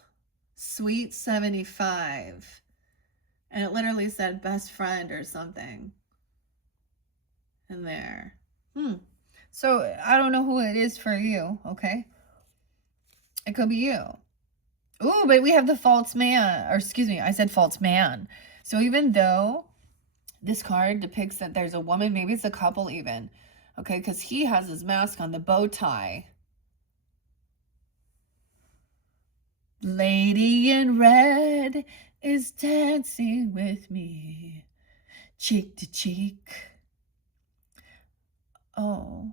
Sweet 75. And it literally said best friend or something in there. So I don't know who it is for you, okay? It could be you. Ooh, but we have the false man. Or excuse me, I said false man. So even though this card depicts that there's a woman, maybe it's a couple even, okay? Because he has his mask on, the bow tie. Lady in red is dancing with me, cheek to cheek. Oh.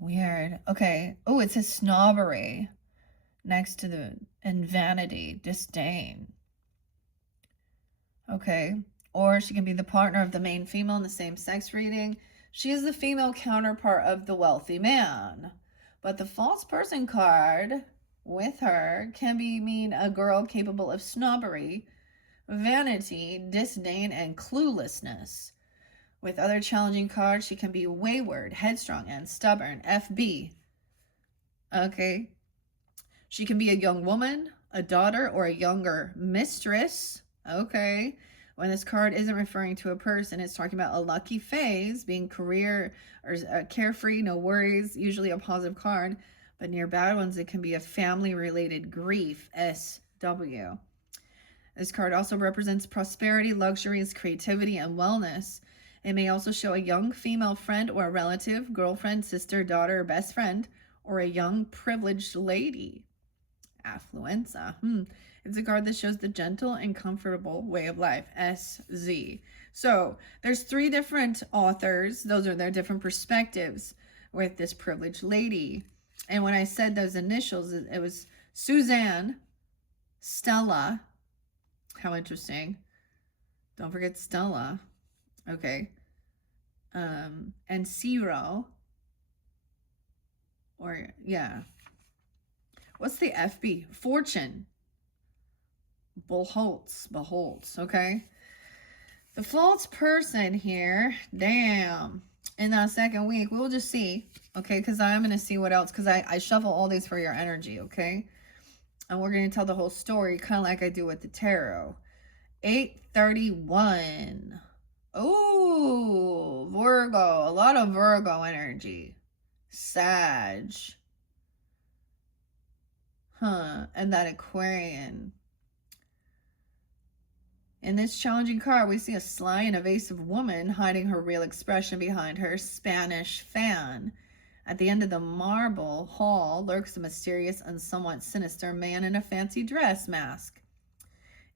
Weird. Okay. Oh, it says snobbery next to the, and vanity, disdain. Okay. Or she can be the partner of the main female in the same sex reading. She is the female counterpart of the wealthy man. But the false person card with her can mean a girl capable of snobbery, vanity, disdain, and cluelessness. With other challenging cards, she can be wayward, headstrong, and stubborn. FB. Okay. She can be a young woman, a daughter, or a younger mistress. Okay. When this card isn't referring to a person, it's talking about a lucky phase, being career or carefree, no worries, usually a positive card. But near bad ones, it can be a family-related grief, SW. This card also represents prosperity, luxuries, creativity, and wellness. It may also show a young female friend or a relative, girlfriend, sister, daughter, or best friend, or a young privileged lady. Affluenza. It's a card that shows the gentle and comfortable way of life. SZ. So there's 3 different authors. Those are their different perspectives with this privileged lady. And when I said those initials, it was Suzanne, Stella. How interesting. Don't forget Stella. Okay. And Zero. Or, yeah. What's the FB? Fortune. Beholds, okay? The false person here, damn. In that second week, we'll just see, okay? Because I'm going to see what else, because I shuffle all these for your energy, okay? And we're going to tell the whole story, kind of like I do with the tarot. 831. Oh, Virgo. A lot of Virgo energy. Sag. And that Aquarian. In this challenging card, we see a sly and evasive woman hiding her real expression behind her Spanish fan. At the end of the marble hall lurks a mysterious and somewhat sinister man in a fancy dress mask.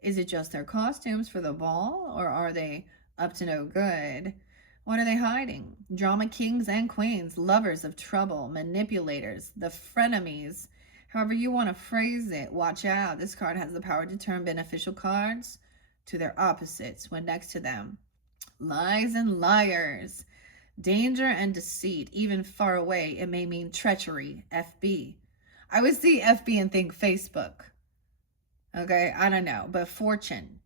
Is it just their costumes for the ball, or are they up to no good? What are they hiding? Drama kings and queens, lovers of trouble, manipulators, the frenemies. However you want to phrase it, watch out. This card has the power to turn beneficial cards to their opposites when next to them. Lies and liars. Danger and deceit, even far away, it may mean treachery, FB. I would see FB and think Facebook. Okay, I don't know, but fortune.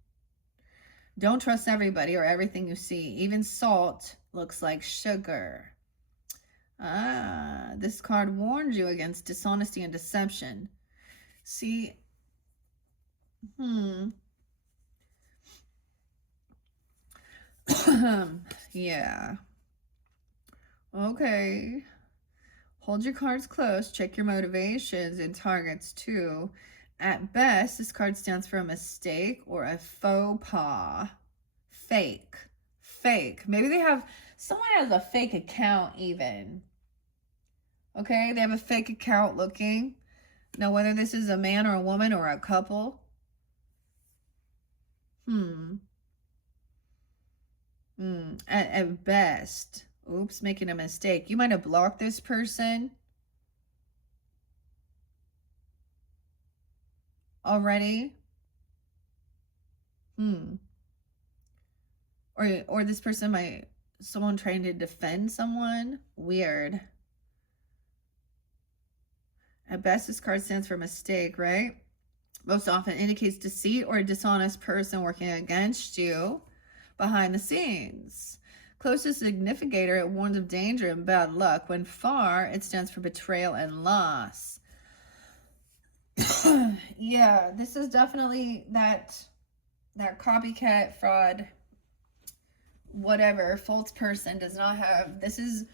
Don't trust everybody or everything you see. Even salt looks like sugar. This card warns you against dishonesty and deception. See, yeah. Okay. Hold your cards close. Check your motivations and targets too. At best, this card stands for a mistake or a faux pas. Fake. Fake. Maybe they have, someone has a fake account even. Okay, they have a fake account looking. Now, whether this is a man or a woman or a couple. At best. Oops, making a mistake. You might have blocked this person already. Or this person might, someone trying to defend someone. Weird. At best, this card stands for mistake, right? Most often indicates deceit or a dishonest person working against you behind the scenes. Closest significator, it warns of danger and bad luck. When far, it stands for betrayal and loss. Yeah, this is definitely that copycat fraud, whatever, false person does not have. This is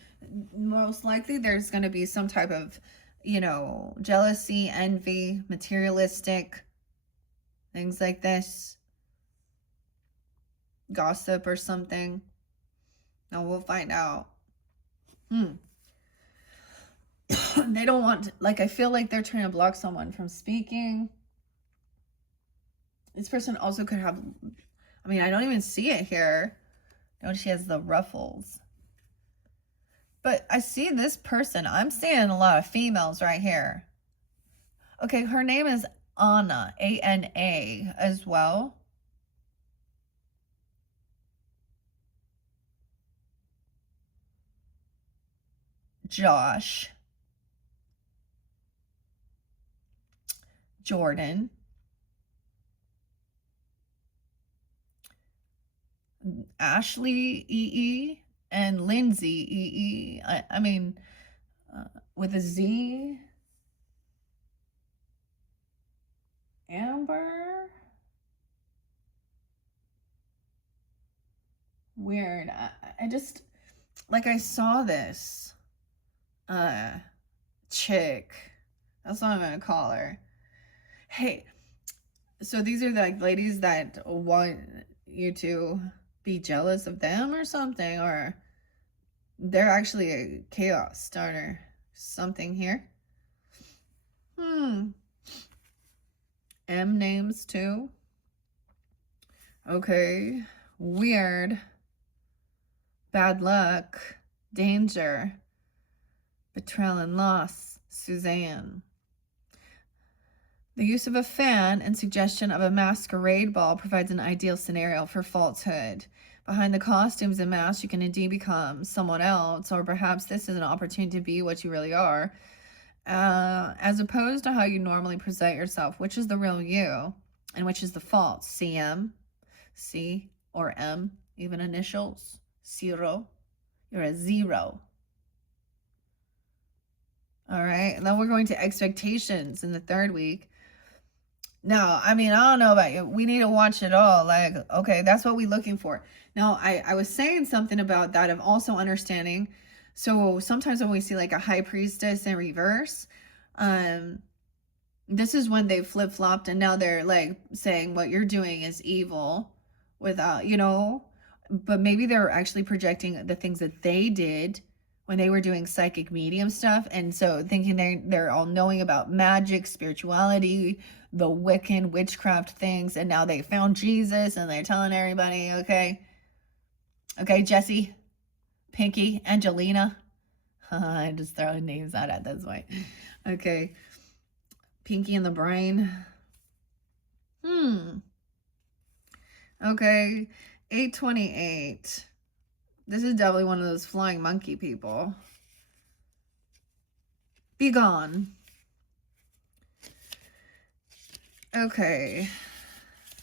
most likely there's going to be some type of, jealousy, envy, materialistic things like this, gossip or something. No, we'll find out. They don't want, I feel like they're trying to block someone from speaking. This person also could have, I don't even see it here. Notice she has the ruffles. But I see this person. I'm seeing a lot of females right here. Okay, her name is Anna, A-N-A as well. Josh. Jordan. Ashley, E-E. And Lindsay, E-E. With a Z. Amber. Weird. I just, I saw this chick. That's what I'm going to call her. Hey, so these are the ladies that want you to be jealous of them or something, or they're actually a chaos starter. Something here. M names too. Okay. Weird. Bad luck. Danger. Betrayal and loss. Suzanne. The use of a fan and suggestion of a masquerade ball provides an ideal scenario for falsehood. Behind the costumes and masks, you can indeed become someone else, or perhaps this is an opportunity to be what you really are, as opposed to how you normally present yourself, which is the real you, and which is the false. CM, C, or M, even initials. Zero. You're a zero. All right, and then we're going to expectations in the third week. Now, I don't know about you. We need to watch it all. Okay, that's what we're looking for. Now, I was saying something about that of also understanding. So sometimes when we see a high priestess in reverse, this is when they flip-flopped and now they're saying what you're doing is evil. without, but maybe they're actually projecting the things that they did when they were doing psychic medium stuff. And so thinking they're all knowing about magic, spirituality, the Wiccan witchcraft things. And now they found Jesus and they're telling everybody, okay, Jesse, Pinky, Angelina. I'm just throwing names out at this way. Okay. Pinky and the Brain. Okay. 828. This is definitely one of those flying monkey people. Be gone. Okay.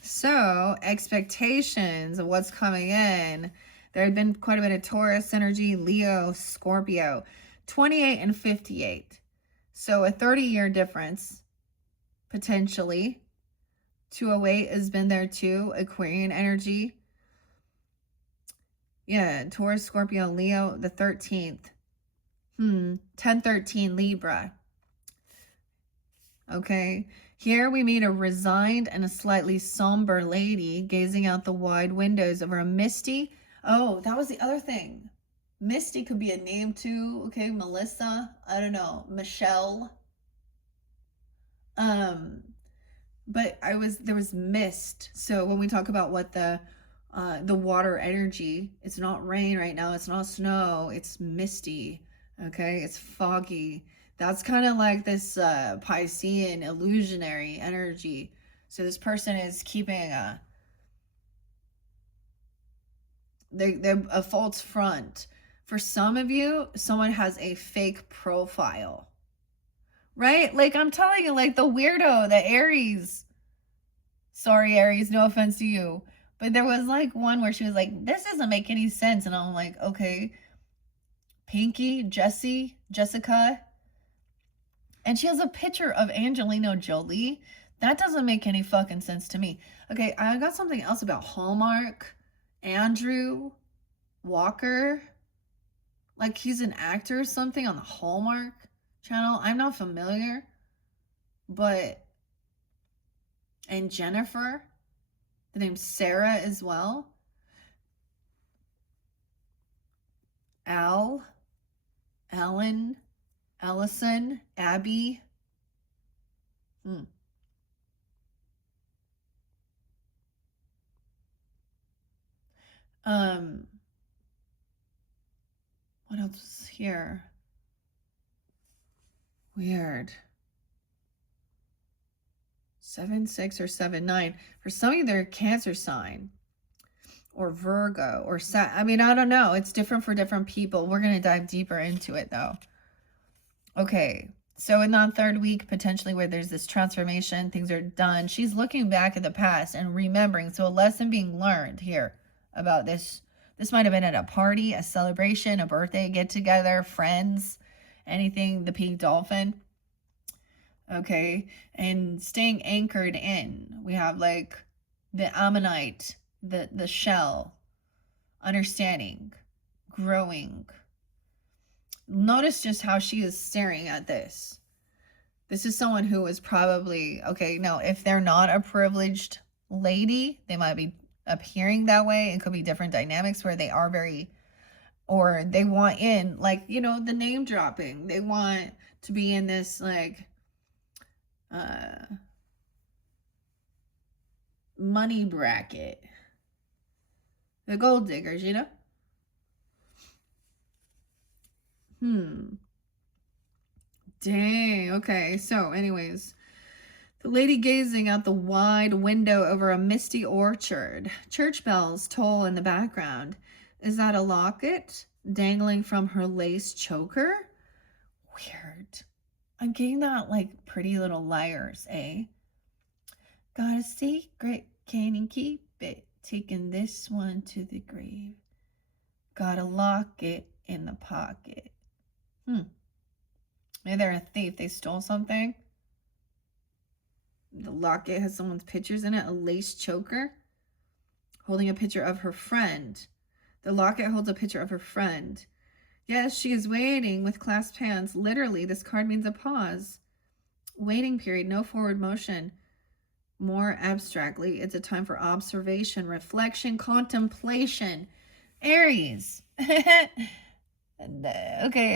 So, expectations of what's coming in. There had been quite a bit of Taurus energy, Leo, Scorpio. 28 and 58. So, a 30-year difference, potentially. 208 has been there too. Aquarian energy. Yeah, Taurus, Scorpio, Leo, the 13th. 10-13 Libra. Okay. Here we meet a resigned and a slightly somber lady gazing out the wide windows over a misty. Oh, that was the other thing. Misty could be a name too. Okay, Melissa. I don't know. Michelle. But there was mist. So when we talk about what the water energy, it's not rain right now. It's not snow. It's misty. Okay, it's foggy. That's kind of like this Piscean illusionary energy. So this person is keeping they're a false front. For some of you, someone has a fake profile. Right? Like I'm telling you, like the weirdo, the Aries. Sorry, Aries, no offense to you. But there was like one where she was like, this doesn't make any sense. And I'm like, okay. Pinky, Jessica. And she has a picture of Angelina Jolie. That doesn't make any fucking sense to me. Okay, I got something else about Hallmark. Andrew Walker. Like he's an actor or something on the Hallmark channel. I'm not familiar. But, and Jennifer. The name's Sarah as well. Al. Ellen. Allison, Abby. What else is here? Weird. 7-6 or 7-9. For some of you, they're a Cancer sign. Or Virgo. Or I mean, I don't know. It's different for different people. We're going to dive deeper into it, though. Okay, so in that third week, potentially where there's this transformation, things are done, she's looking back at the past and remembering. So a lesson being learned here about this. This might have been at a party, a celebration, a birthday get-together, friends, anything, the pink dolphin. Okay, and staying anchored in. We have like the ammonite, the shell, understanding, growing. Notice just how she is staring at this. This is someone who is probably, okay, now if they're not a privileged lady, they might be appearing that way. It could be different dynamics where they are very, or they want in, like, the name dropping. They want to be in this, like, money bracket. The gold diggers, Dang, okay. So, anyways, the lady gazing out the wide window over a misty orchard. Church bells toll in the background. Is that a locket dangling from her lace choker? Weird. I'm getting that like Pretty Little Liars, eh? Got a secret, can't you keep it? Taking this one to the grave. Got a locket in the pocket. Maybe they're a thief. They stole something. The locket has someone's pictures in it. A lace choker. Holding a picture of her friend. The locket holds a picture of her friend. Yes, she is waiting with clasped hands. Literally, this card means a pause. Waiting period. No forward motion. more abstractly, it's a time for observation, reflection, contemplation. Aries. Okay,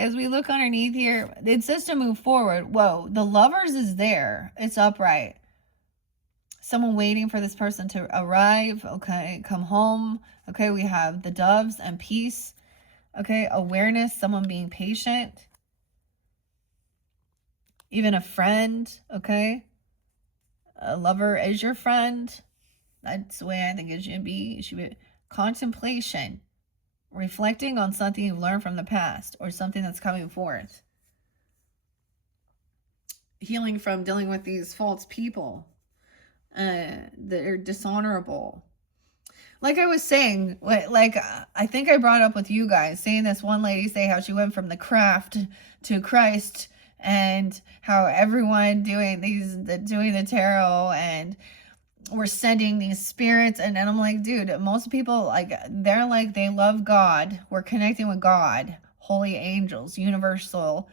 as we look underneath here, it says to move forward. Whoa, the Lovers is there. It's upright. Someone waiting for this person to arrive. Okay, come home. Okay, we have the Doves and peace. Okay, awareness, someone being patient. Even a friend, okay? A lover is your friend. That's the way I think it should be. It should be contemplation. Reflecting on something you've learned from the past or something that's coming forth. Healing from dealing with these false people that are dishonorable. Like I was saying, like I think I brought up with you guys, saying this one lady say how she went from the craft to Christ, and how everyone doing the tarot and we're sending these spirits, and I'm like, dude, most people, like, they're like, they love God, we're connecting with God, holy angels, universal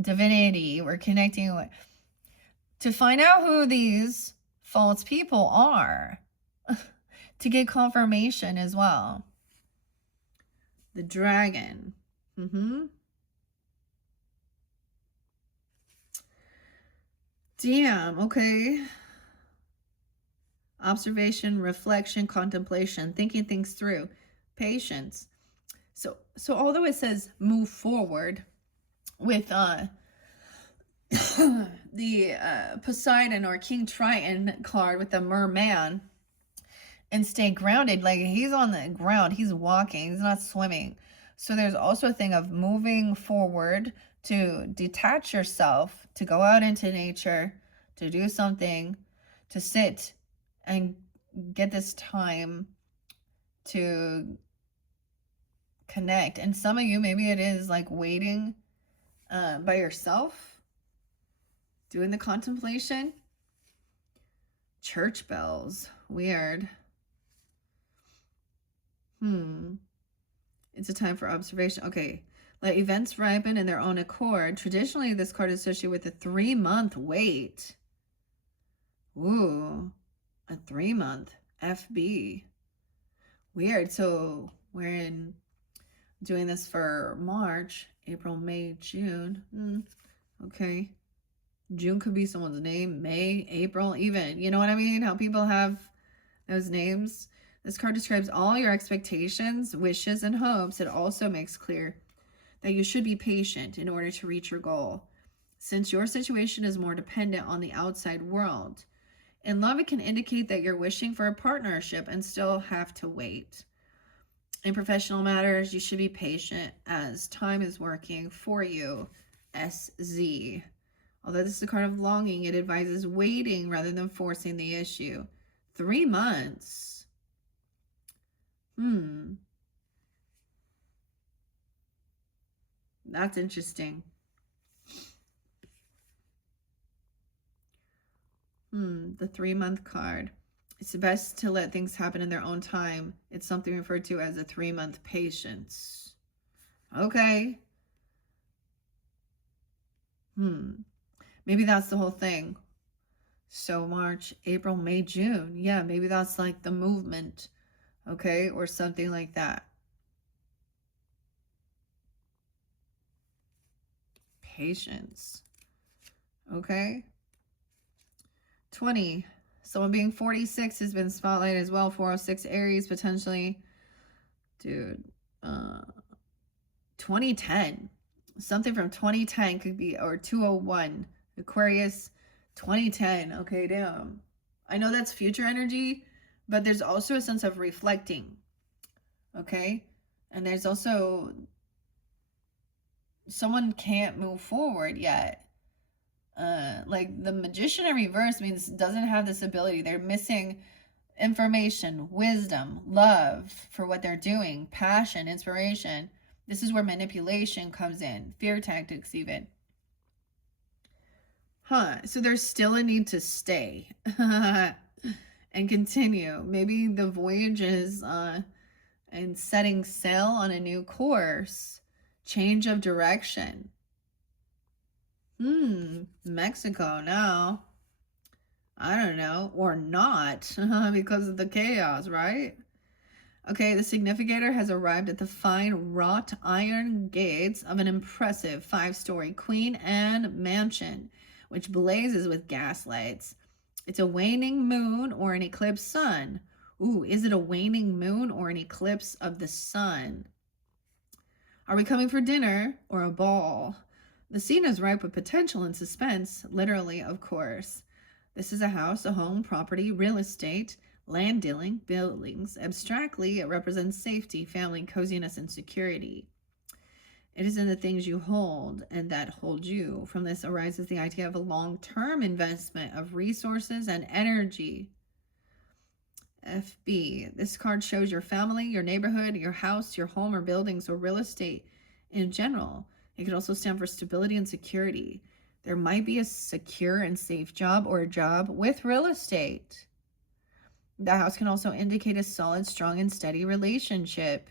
divinity, we're connecting with, to find out who these false people are, to get confirmation as well. The dragon. Damn, okay. Observation, reflection, contemplation, thinking things through, patience. So although it says move forward with the Poseidon or King Triton card with the merman, and stay grounded, like he's on the ground, he's walking, he's not swimming. So there's also a thing of moving forward, to detach yourself, to go out into nature, to do something, to sit and get this time to connect. And some of you, maybe it is like waiting by yourself, doing the contemplation. Church bells, weird. It's a time for observation. Okay, let events ripen in their own accord. Traditionally, this card is associated with a 3-month wait. Ooh, a 3-month FB. Weird. So we're doing this for March, April, May, June. Okay. June could be someone's name. May, April, even. You know what I mean? How people have those names. This card describes all your expectations, wishes, and hopes. It also makes clear that you should be patient in order to reach your goal, since your situation is more dependent on the outside world. In love, it can indicate that you're wishing for a partnership and still have to wait. In professional matters, you should be patient as time is working for you. SZ. Although this is a card of longing, it advises waiting rather than forcing the issue. 3 months. That's interesting. The 3-month card. It's best to let things happen in their own time. It's something referred to as a 3-month patience. Okay. Maybe that's the whole thing. So March, April, May, June. Yeah, maybe that's like the movement. Okay, or something like that. Patience. Okay. 20. Someone being 46 has been spotlighted as well. 406 Aries, potentially. Dude. 2010. Something from 2010 could be, or 201. Aquarius, 2010. Okay, damn. I know that's future energy, but there's also a sense of reflecting. Okay? And there's also someone can't move forward yet. Like the Magician in reverse means doesn't have this ability. They're missing information, wisdom, love for what they're doing, passion, inspiration. This is where manipulation comes in, fear tactics even. So there's still a need to stay and continue. Maybe the voyage is and setting sail on a new course, change of direction. Mexico now. I don't know, or not, because of the chaos, right? Okay, the significator has arrived at the fine wrought iron gates of an impressive 5-story Queen Anne mansion, which blazes with gas lights. It's a waning moon or an eclipsed sun. Ooh, is it a waning moon or an eclipse of the sun? Are we coming for dinner or a ball? The scene is ripe with potential and suspense, literally, of course. This is a house, a home, property, real estate, land dealing, buildings. Abstractly, it represents safety, family, coziness, and security. It is in the things you hold and that hold you. From this arises the idea of a long-term investment of resources and energy. FB. This card shows your family, your neighborhood, your house, your home or buildings or real estate in general. It could also stand for stability and security. There might be a secure and safe job or a job with real estate. The house can also indicate a solid, strong, and steady relationship.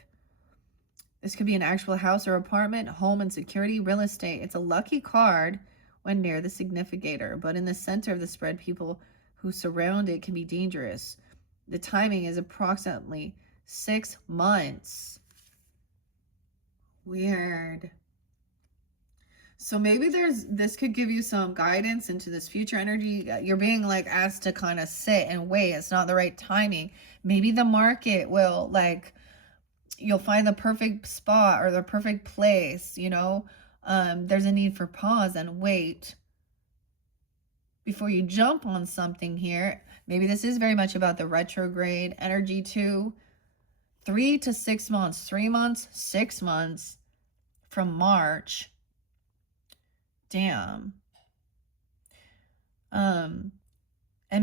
This could be an actual house or apartment, home and security, real estate. It's a lucky card when near the significator, but in the center of the spread, people who surround it can be dangerous. The timing is approximately 6 months. Weird. So maybe this could give you some guidance into this future energy. You're being like asked to kind of sit and wait. It's not the right timing. Maybe the market will you'll find the perfect spot or the perfect place, you know. There's a need for pause and wait before you jump on something here. Maybe this is very much about the retrograde energy too. 3 to 6 months, 3 months, 6 months from March. Damn. And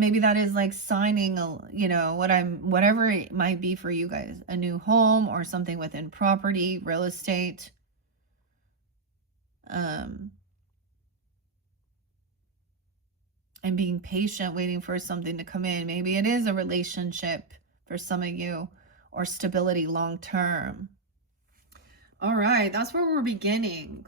maybe that is like signing whatever it might be for you guys, a new home or something within property, real estate. And being patient, waiting for something to come in. Maybe it is a relationship for some of you, or stability long term. All right, that's where we're beginning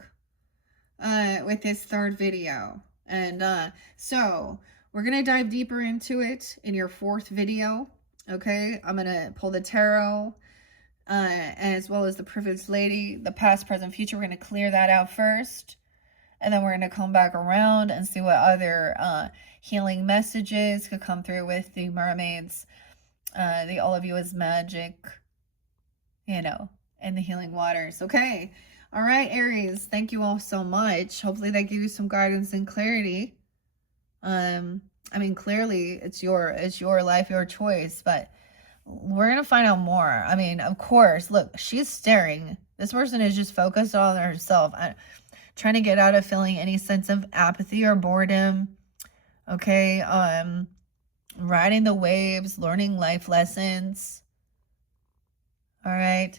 with this third video. And so we're going to dive deeper into it in your fourth video. Okay, I'm going to pull the tarot as well as the privileged lady, the past, present, future. We're going to clear that out first. And then we're going to come back around and see what other healing messages could come through with the mermaids. The all of you is magic, and the healing waters. Okay. All right, Aries. Thank you all so much. Hopefully that gave you some guidance and clarity. I mean, clearly it's your life, your choice, but we're going to find out more. I mean, of course, look, she's staring. This person is just focused on herself. Trying to get out of feeling any sense of apathy or boredom. Okay, riding the waves, learning life lessons. All right.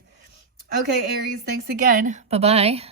Okay, Aries, thanks again. Bye-bye.